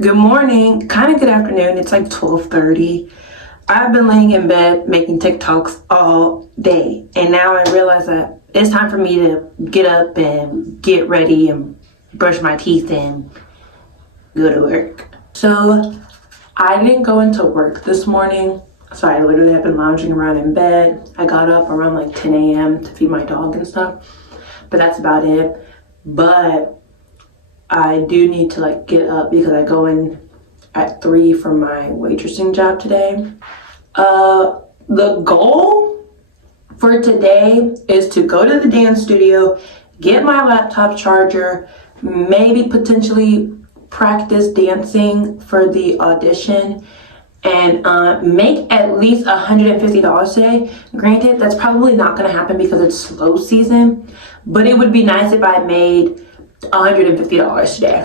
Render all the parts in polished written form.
Good morning, kind of good afternoon. It's like 12:30. I've been laying in bed making TikToks all day, and now I realize that it's time for me to get up and get ready and brush my teeth and go to work. So I didn't go into work this morning, so I literally have been lounging around in bed. I got up around like 10 a.m. to feed my dog and stuff, but that's about it. But I do need to get up because I go in at 3 for my waitressing job today. The goal for today is to go to the dance studio, get my laptop charger, maybe potentially practice dancing for the audition, and make at least $150 today. Granted, that's probably not going to happen because it's slow season, but it would be nice if I made $150 today.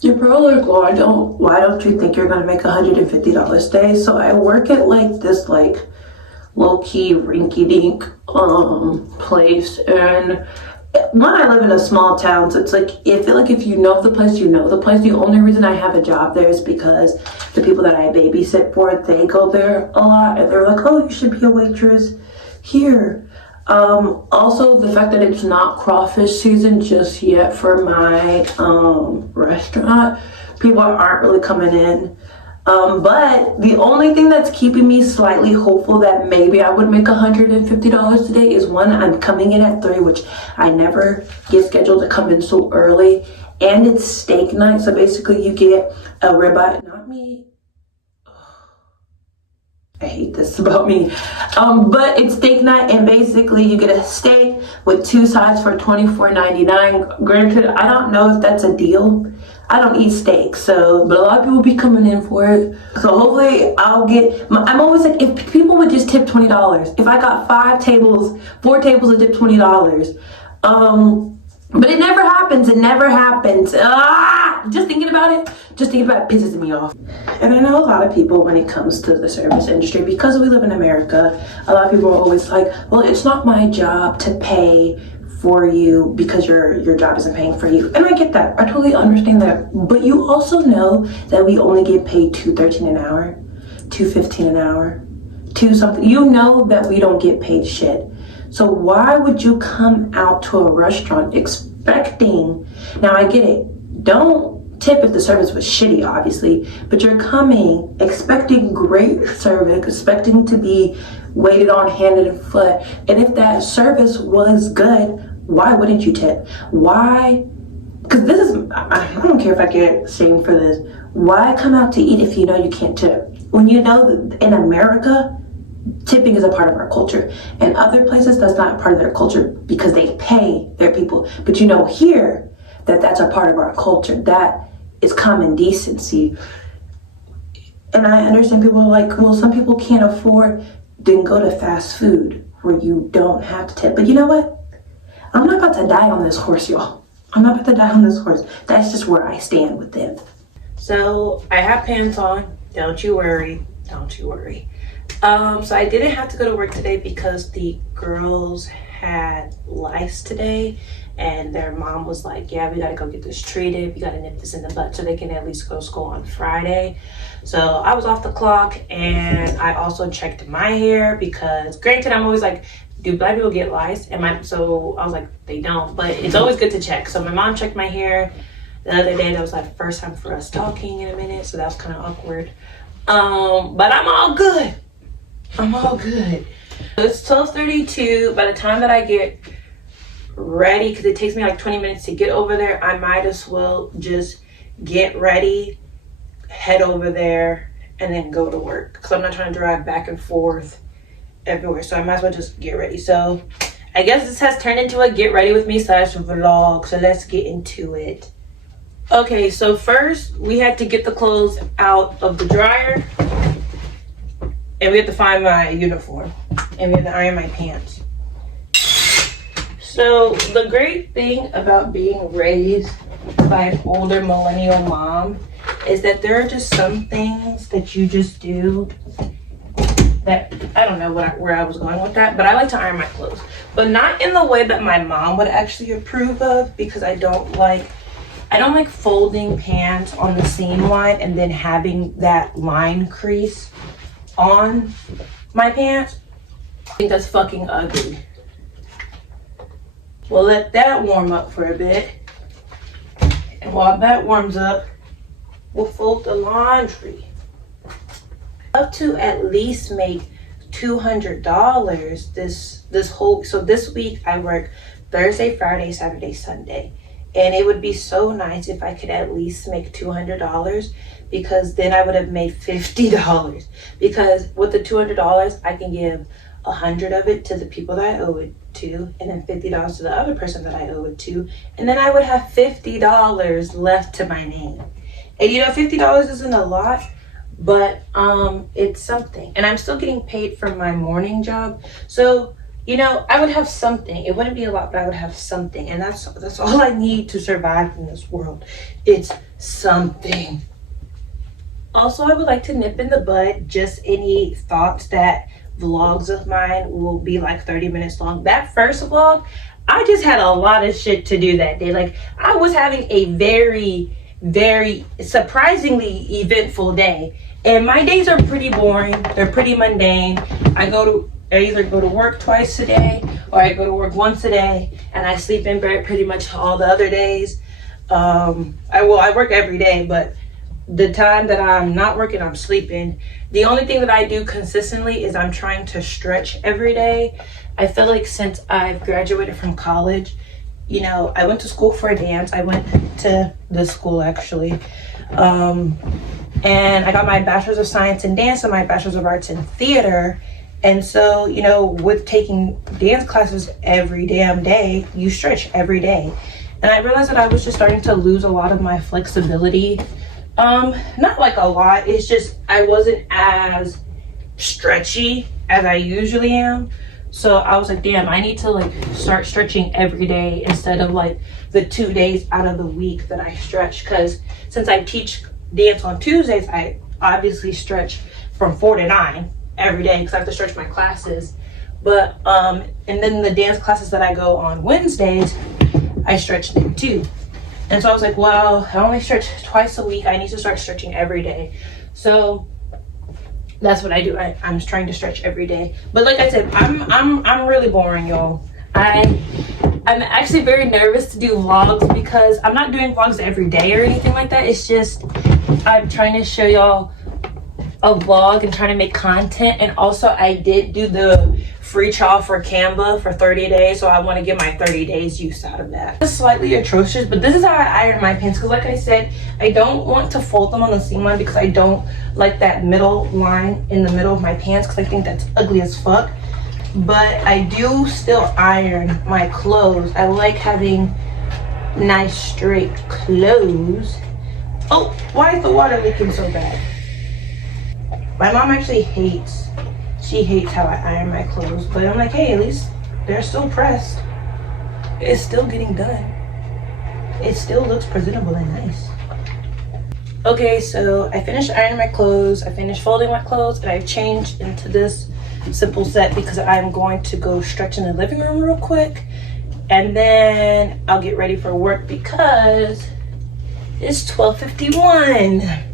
You're probably like, well, why don't you think you're gonna make $150 today? So I work at this low-key rinky-dink place, and one, I live in a small town, so it's I feel like if you know the place, you know the place. The only reason I have a job there is because the people that I babysit for, they go there a lot, and they're like, oh, you should be a waitress here. Also, the fact that it's not crawfish season just yet for my restaurant, people aren't really coming in. But the only thing that's keeping me slightly hopeful that maybe I would make $150 today is, one, I'm coming in at 3, which I never get scheduled to come in so early, and it's steak night, so basically you get a ribeye, not me. I hate this about me, but it's steak night, and basically you get a steak with 2 sides for $24.99. Granted, I don't know if that's a deal. I don't eat steak, but a lot of people be coming in for it. So hopefully I'm always like, if people would just tip $20, if I got 4 tables to tip $20, but it never happens. It never happens. Just thinking about it pisses me off. And I know a lot of people, when it comes to the service industry, because we live in America, a lot of people are always like, well, it's not my job to pay for you because your job isn't paying for you. And I get that. I totally understand that. But you also know that we only get paid $2.13 an hour, $2.15 an hour, $2 something. You know that we don't get paid shit. So why would you come out to a restaurant expecting, now I get it, don't tip if the service was shitty, obviously, but you're coming expecting great service, expecting to be waited on hand and foot, and if that service was good, why wouldn't you tip? Why? Because I don't care if I get shamed for this. Why come out to eat if you know you can't tip? When you know that in America, tipping is a part of our culture, and other places that's not part of their culture because they pay their people. But here that's a part of our culture. That is common decency. And I understand people are like, well, some people can't afford, then go to fast food where you don't have to tip. But you know what? I'm not about to die on this horse, y'all. I'm not about to die on this horse. That's just where I stand with them. So I have pants on. Don't you worry. Don't you worry. So I didn't have to go to work today because the girls had lice today, and their mom was like, yeah, we gotta go get this treated. We gotta nip this in the butt so they can at least go to school on Friday. So I was off the clock, and I also checked my hair because, granted, I'm always like, do black people get lice? So I was like, they don't, but it's always good to check. So my mom checked my hair the other day. That was the first time for us talking in a minute, so that was kind of awkward. But I'm all good. I'm all good. It's 12:32. By the time that I get ready, because it takes me 20 minutes to get over there, I might as well just get ready, head over there, and then go to work, because I'm not trying to drive back and forth everywhere. So I might as well just get ready. So I guess this has turned into a get ready with me / vlog. So let's get into it. Okay, so first we had to get the clothes out of the dryer, and we had to find my uniform, and we had to iron my pants. So the great thing about being raised by an older millennial mom is that there are just some things that you just do that, I don't know where I was going with that, but I like to iron my clothes, but not in the way that my mom would actually approve of, because I don't like I don't like folding pants on the seam line and then having that line crease on my pants. I think that's fucking ugly. We'll let that warm up for a bit. And while that warms up, we'll fold the laundry. Up to at least make $200 so this week I work Thursday, Friday, Saturday, Sunday. And it would be so nice if I could at least make $200, because then I would have made $50. Because with the $200, I can give 100 of it to the people that I owe it to, and then $50 to the other person that I owe it to, and then I would have $50 left to my name. And you know, $50 isn't a lot, but it's something. And I'm still getting paid for my morning job, so you know, I would have something. It wouldn't be a lot, but I would have something. And that's all I need to survive in this world. It's something. Also, I would like to nip in the bud just any thoughts that vlogs of mine will be like 30 minutes long. That first vlog, I just had a lot of shit to do that day. Like, I was having a very, very surprisingly eventful day. And my days are pretty boring. They're pretty mundane. I either go to work twice a day, or I go to work once a day, and I sleep in bed pretty much all the other days. I work every day, but the time that I'm not working, I'm sleeping. The only thing that I do consistently is I'm trying to stretch every day. I feel like since I've graduated from college, you know, I went to school for dance. I went to this school actually. And I got my bachelor's of science in dance and my bachelor's of arts in theater. And so, you know, with taking dance classes every damn day, you stretch every day. And I realized that I was just starting to lose a lot of my flexibility. Not like a lot, it's just I wasn't as stretchy as I usually am. So I was like, damn, I need to like start stretching every day instead of like the 2 days out of the week that I stretch. Because since I teach dance on Tuesdays, I obviously stretch from 4 to 9 every day because I have to stretch my classes. But and then the dance classes that I go on Wednesdays, I stretch them too. And so I was like, well, I only stretch twice a week. I need to start stretching every day. So that's what I do. I'm trying to stretch every day. But like I said, I'm really boring, y'all. I'm actually very nervous to do vlogs because I'm not doing vlogs every day or anything like that. It's just I'm trying to show y'all a vlog and trying to make content. And also I did do the free trial for Canva for 30 days, so I want to get my 30 days use out of that. It's slightly atrocious, but this is how I iron my pants, because like I said, I don't want to fold them on the seam line because I don't like that middle line in the middle of my pants because I think that's ugly as fuck. But I do still iron my clothes. I like having nice straight clothes. Oh, why is the water leaking so bad? My mom actually hates how I iron my clothes, but I'm like, hey, at least they're still pressed. It's still getting done. It still looks presentable and nice. Okay, so I finished ironing my clothes, I finished folding my clothes, and I've changed into this simple set because I'm going to go stretch in the living room real quick, and then I'll get ready for work because it's 12:51.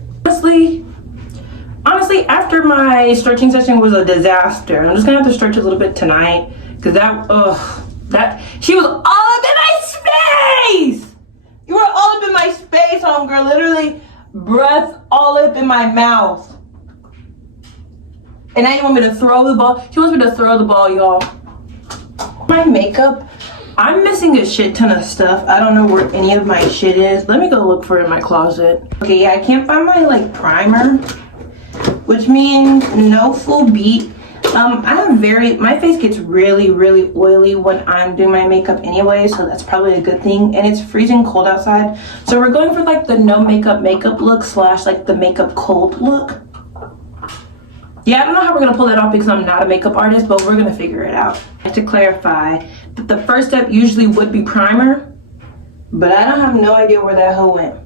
Honestly, after my stretching session was a disaster. I'm just gonna have to stretch a little bit tonight because she was all up in my space. You were all up in my space, homegirl. Literally, breath all up in my mouth. And now you want me to throw the ball? She wants me to throw the ball, y'all. My makeup, I'm missing a shit ton of stuff. I don't know where any of my shit is. Let me go look for it in my closet. Okay, yeah, I can't find my like primer, which means no full beat. My face gets really, really oily when I'm doing my makeup anyway, so that's probably a good thing. And it's freezing cold outside, so we're going for like the no makeup look slash like the makeup cold look. Yeah, I don't know how we're gonna pull that off because I'm not a makeup artist, but we're gonna figure it out. To clarify, that the first step usually would be primer, but I don't have no idea where that hoe went.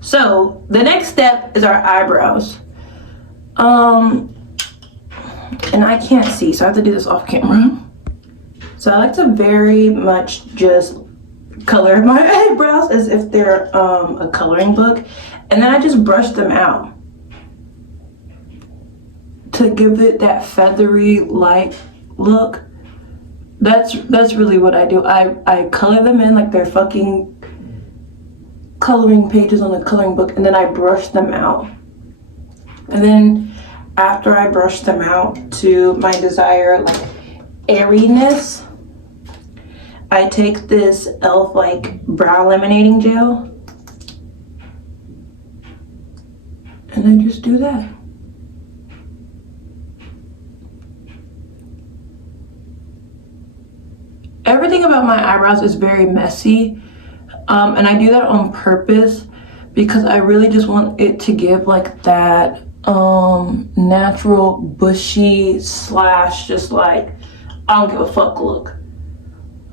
So the next step is our eyebrows. And I can't see, so I have to do this off camera. So I like to very much just color my eyebrows as if they're a coloring book, and then I just brush them out to give it that feathery light look. That's really what I do. I color them in like they're fucking coloring pages on a coloring book, and then I brush them out. And then after I brush them out to my desired like airiness, I take this e.l.f. like brow laminating gel, and I just do that. Everything about my eyebrows is very messy, and I do that on purpose because I really just want it to give like that natural bushy slash just like I don't give a fuck look.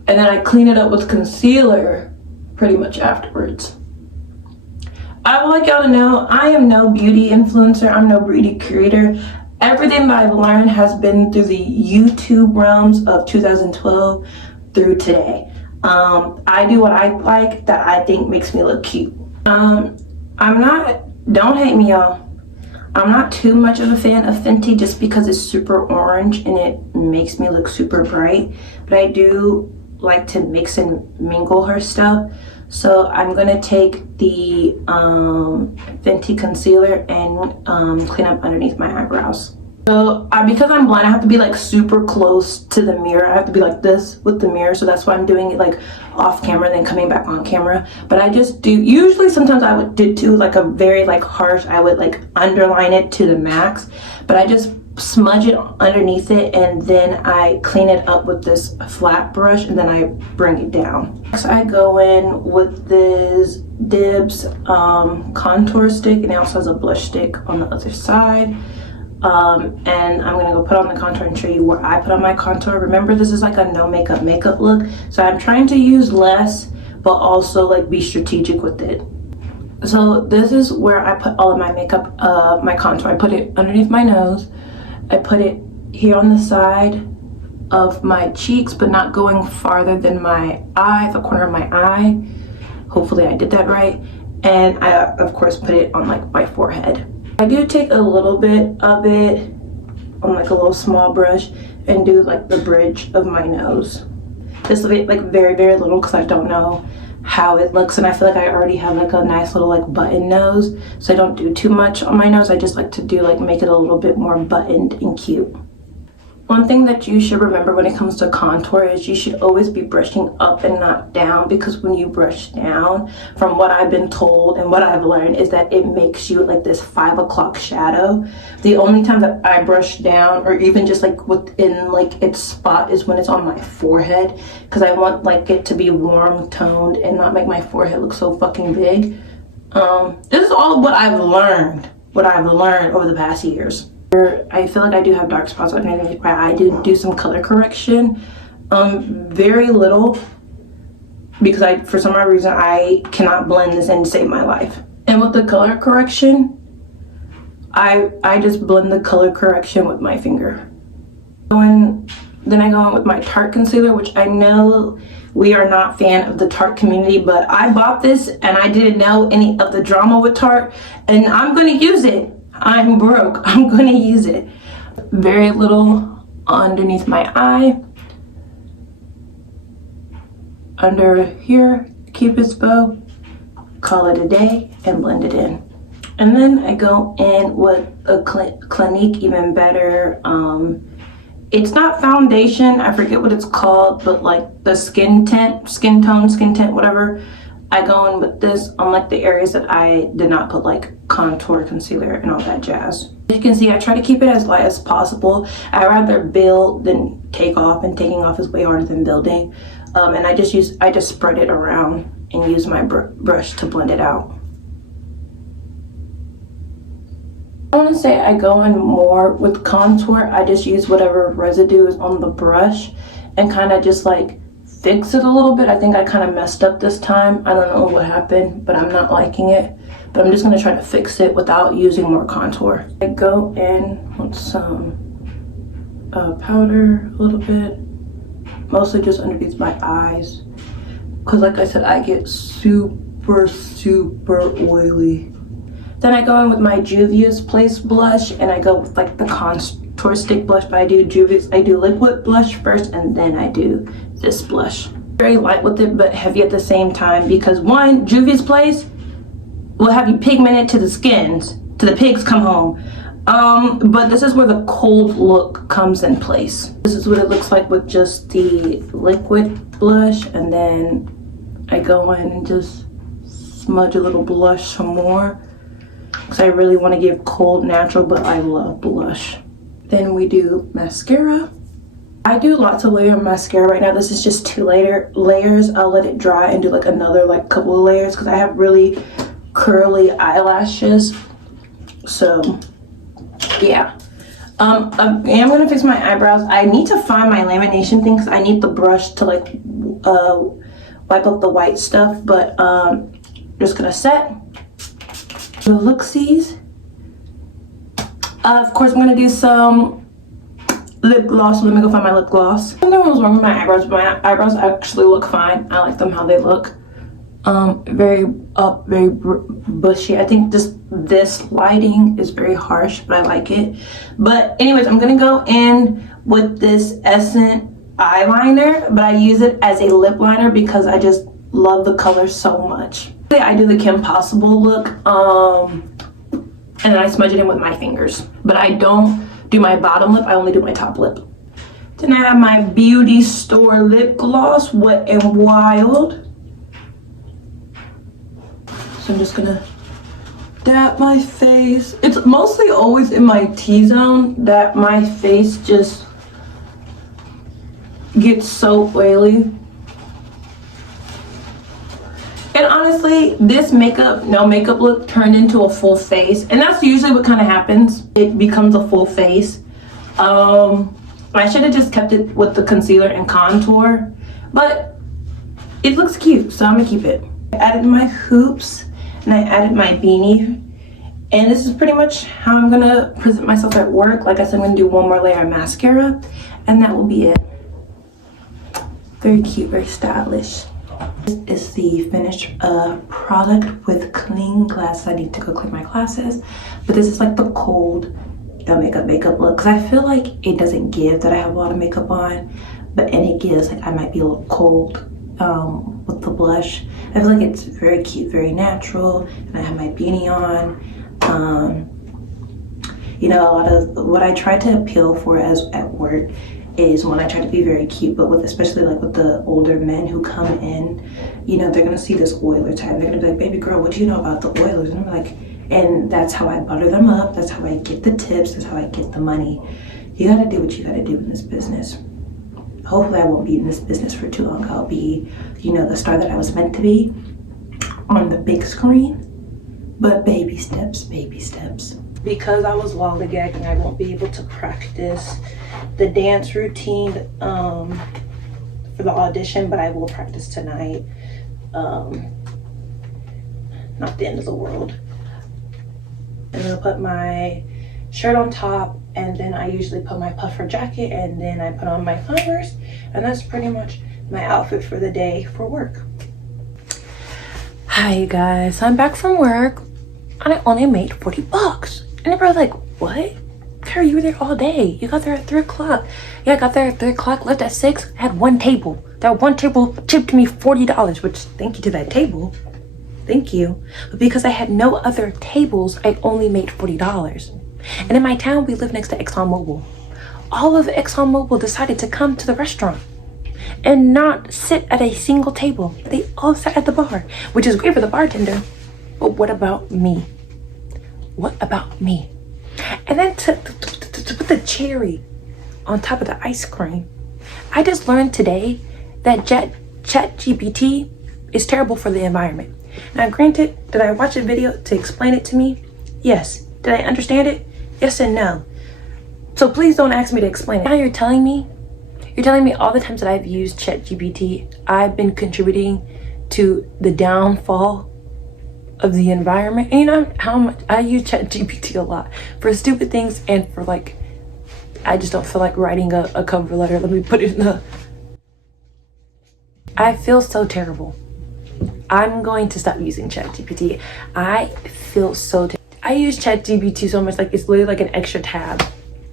And then I clean it up with concealer pretty much afterwards. I would like y'all to know I am no beauty influencer, I'm no beauty creator. Everything that I've learned has been through the YouTube realms of 2012 through today. I do what I like that I think makes me look cute. Don't hate me y'all, I'm not too much of a fan of Fenty just because it's super orange and it makes me look super bright, but I do like to mix and mingle her stuff. So I'm gonna take the Fenty concealer and clean up underneath my eyebrows. So because I'm blind, I have to be like super close to the mirror. I have to be like this with the mirror, so that's why I'm doing it like off camera then coming back on camera. But I just do, usually sometimes I would do like a very like harsh, I would like underline it to the max, but I just smudge it underneath it and then I clean it up with this flat brush and then I bring it down. So I go in with this Dibs contour stick, and it also has a blush stick on the other side. And I'm gonna go put on the contour and show you where I put on my contour. Remember, this is like a no makeup look, so I'm trying to use less but also like be strategic with it. So this is where I put all of my makeup, my contour. I put it underneath my nose, I put it here on the side of my cheeks but not going farther than my eye, the corner of my eye. Hopefully I did that right. And I of course put it on like my forehead. I do take a little bit of it on like a little small brush and do like the bridge of my nose. Just like very, very little because I don't know how it looks, and I feel like I already have like a nice little like button nose, so I don't do too much on my nose. I just like to do like make it a little bit more buttoned and cute. One thing that you should remember when it comes to contour is you should always be brushing up and not down, because when you brush down, from what I've been told and what I've learned, is that it makes you like this 5 o'clock shadow. The only time that I brush down or even just like within like its spot is when it's on my forehead, because I want like it to be warm toned and not make my forehead look so fucking big. This is all what I've learned over the past years. I feel like I do have dark spots underneath my eye. I do some color correction, very little, because for some odd reason I cannot blend this in to save my life. And with the color correction, I just blend the color correction with my finger. Then I go in with my Tarte concealer, which I know we are not fan of the Tarte community, but I bought this and I didn't know any of the drama with Tarte, and I'm gonna use it. I'm broke, I'm gonna use it. Very little underneath my eye, under here, Cupid's bow, call it a day, and blend it in. And then I go in with a Clinique Even Better. It's not foundation, I forget what it's called, but like the skin tint, whatever. I go in with this on like the areas that I did not put like contour, concealer, and all that jazz. As you can see, I try to keep it as light as possible. I rather build than take off, and taking off is way harder than building. And I just spread it around and use my brush to blend it out. I want to say I go in more with contour. I just use whatever residue is on the brush and kind of just like fix it a little bit. I think I kind of messed up this time. I don't know what happened, but I'm not liking it. But I'm just going to try to fix it without using more contour. I go in with some powder a little bit, mostly just underneath my eyes. because like I said, I get super oily. Then I go in with my Juvia's Place blush, and I go with like the contour stick blush, but I do liquid blush first, and then I do this blush. Very light with it, but heavy at the same time, because one, Juvia's Place will have you pigmented to the skins, to the pigs come home. But this is where the cold look comes in place. This is what it looks like with just the liquid blush, and then I go in and just smudge a little blush some more, because I really want to give cold natural, but I love blush. Then we do mascara. I do lots of layer mascara right now. This is just 2 layers. I'll let it dry and do like another like couple of layers, because I have really curly eyelashes. So yeah. I am gonna fix my eyebrows. I need to find my lamination thing, because I need the brush to like wipe up the white stuff, but just gonna set the look-sees. Of course, I'm gonna do some lip gloss. Let me go find my lip gloss. I don't know what was wrong with my eyebrows, but my eyebrows actually look fine. I like them how they look. Very bushy. I think this lighting is very harsh, but I like it. But anyways, I'm gonna go in with this Essence eyeliner, but I use it as a lip liner because I just love the color so much. I do the Kim Possible look, and then I smudge it in with my fingers, but I don't do my bottom lip, I only do my top lip. Then I have my beauty store lip gloss, Wet n Wild. So I'm just gonna dab my face. It's mostly always in my T-zone that my face just gets so oily. And honestly, this no makeup look turned into a full face. And that's usually what kind of happens. It becomes a full face. I should have just kept it with the concealer and contour, but it looks cute, so I'm gonna keep it. I added my hoops and I added my beanie. And this is pretty much how I'm gonna present myself at work. Like I said, I'm gonna do one more layer of mascara, and that will be it. Very cute, very stylish. This is the finished product with clean glasses. I need to go clean my glasses, but this is like the cold makeup look, because I feel like it doesn't give that I have a lot of makeup on, and it gives like I might be a little cold with the blush. I feel like it's very cute, very natural, and I have my beanie on. You know, a lot of what I try to appeal for at work is when I try to be very cute, but especially like with the older men who come in, you know, they're gonna see this oiler type. They're gonna be like, baby girl, what do you know about the oilers? And I'm like, and that's how I butter them up. That's how I get the tips. That's how I get the money. You gotta do what you gotta do in this business. Hopefully I won't be in this business for too long. I'll be, you know, the star that I was meant to be on the big screen. But baby steps, baby steps. Because I was lollygagging, I won't be able to practice the dance routine for the audition, but I will practice tonight. Not the end of the world. I'm gonna put my shirt on top, and then I usually put my puffer jacket, and then I put on my Converse, and that's pretty much my outfit for the day for work. Hi guys, I'm back from work, and I only made $40. And everybody's like, what? Carrie, you were there all day. You got there at 3 o'clock. Yeah, I got there at 3 o'clock, left at 6, had one table. That one table tipped me $40, which thank you to that table. Thank you. But because I had no other tables, I only made $40. And in my town, we live next to ExxonMobil. All of ExxonMobil decided to come to the restaurant and not sit at a single table. They all sat at the bar, which is great for the bartender. But what about me? What about me? And then to put the cherry on top of the ice cream, I just learned today that ChatGPT is terrible for the environment. Now granted, did I watch a video to explain it to me? Yes. Did I understand it? Yes and no. So please don't ask me to explain it. Now you're telling me all the times that I've used ChatGPT, I've been contributing to the downfall of the environment. And you know how much I use ChatGPT a lot for stupid things, and for like, I just don't feel like writing a cover letter. Let me put it in the I feel so terrible. I'm going to stop using ChatGPT. I feel so I use ChatGPT so much, like it's literally like an extra tab.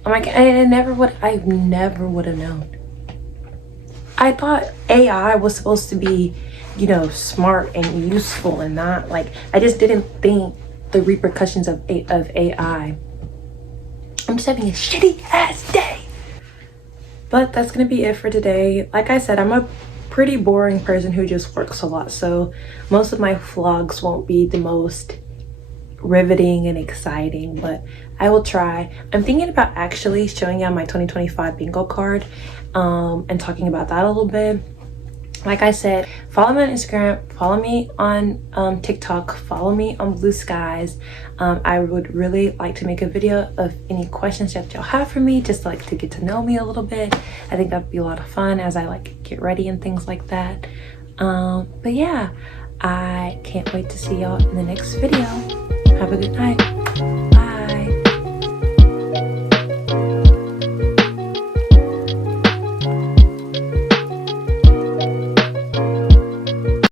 I'm like, I never would have known. I thought AI was supposed to be, you know, smart and useful and not like, I just didn't think the repercussions of AI. I'm just having a shitty ass day. But that's gonna be it for today. Like I said, I'm a pretty boring person who just works a lot, so most of my vlogs won't be the most riveting and exciting, but I will try. I'm thinking about actually showing you my 2025 bingo card and talking about that a little bit. Like I said, follow me on Instagram, follow me on TikTok, follow me on Blue Skies. I would really like to make a video of any questions that y'all have for me, just like to get to know me a little bit. I think that'd be a lot of fun as I like get ready and things like that. But yeah, I can't wait to see y'all in the next video. Have a good night.